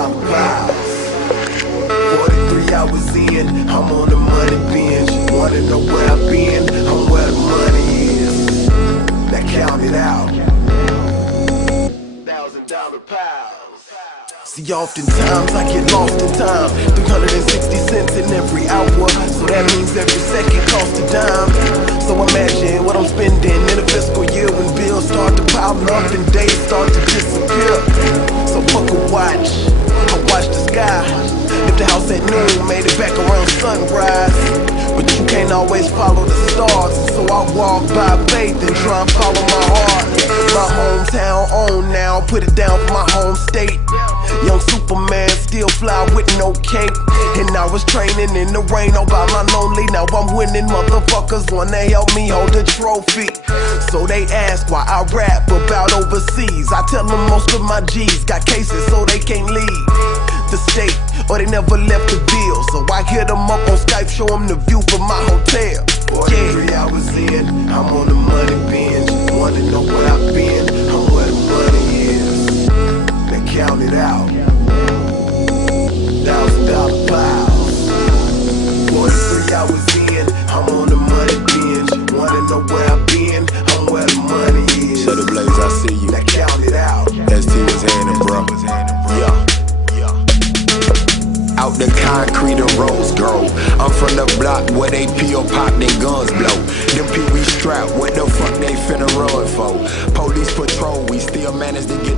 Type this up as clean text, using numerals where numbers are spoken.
$1,000 piles. 43 hours in, I'm on the money binge. Wanna know where I've been? I'm where the money is. Now count it out. $1,000 piles. See, oftentimes I get lost in time. 360 cents in every hour, so that means every second costs a dime. So imagine what I'm spending in a fiscal year when bills start to pile up and days start to disappear. So fuck a watch, I watch the sky. Left the house at noon, made it back around sunrise. But you can't always follow the stars, so I walk by faith and try and follow my heart. My hometown on now, put it down for my home state. Young Superman, still fly with no cape. And I was training in the rain all by my lonely. Now I'm winning, motherfuckers wanna help me hold the trophy. So they ask why I rap about overseas. I tell them most of my G's got cases so they can't leave the state, or they never left the bill. So I hit them up on Skype, show them the view from my hotel. 43 hours in, I'm on the money binge. Wanna know where I've been? I'm where the money is. Now count it out. $1,000 piles. 43 hours in, I'm on the money binge. Wanna know where I've been? I'm where the money is. Shut the Blaze, I see you. Now count it out. ST was handing, bro. Yeah. Out the concrete and rose grow. I'm from the block where they peel pop, then guns blow. Them pee-wee strap, what the fuck they finna run for? Police patrol, we still manage to get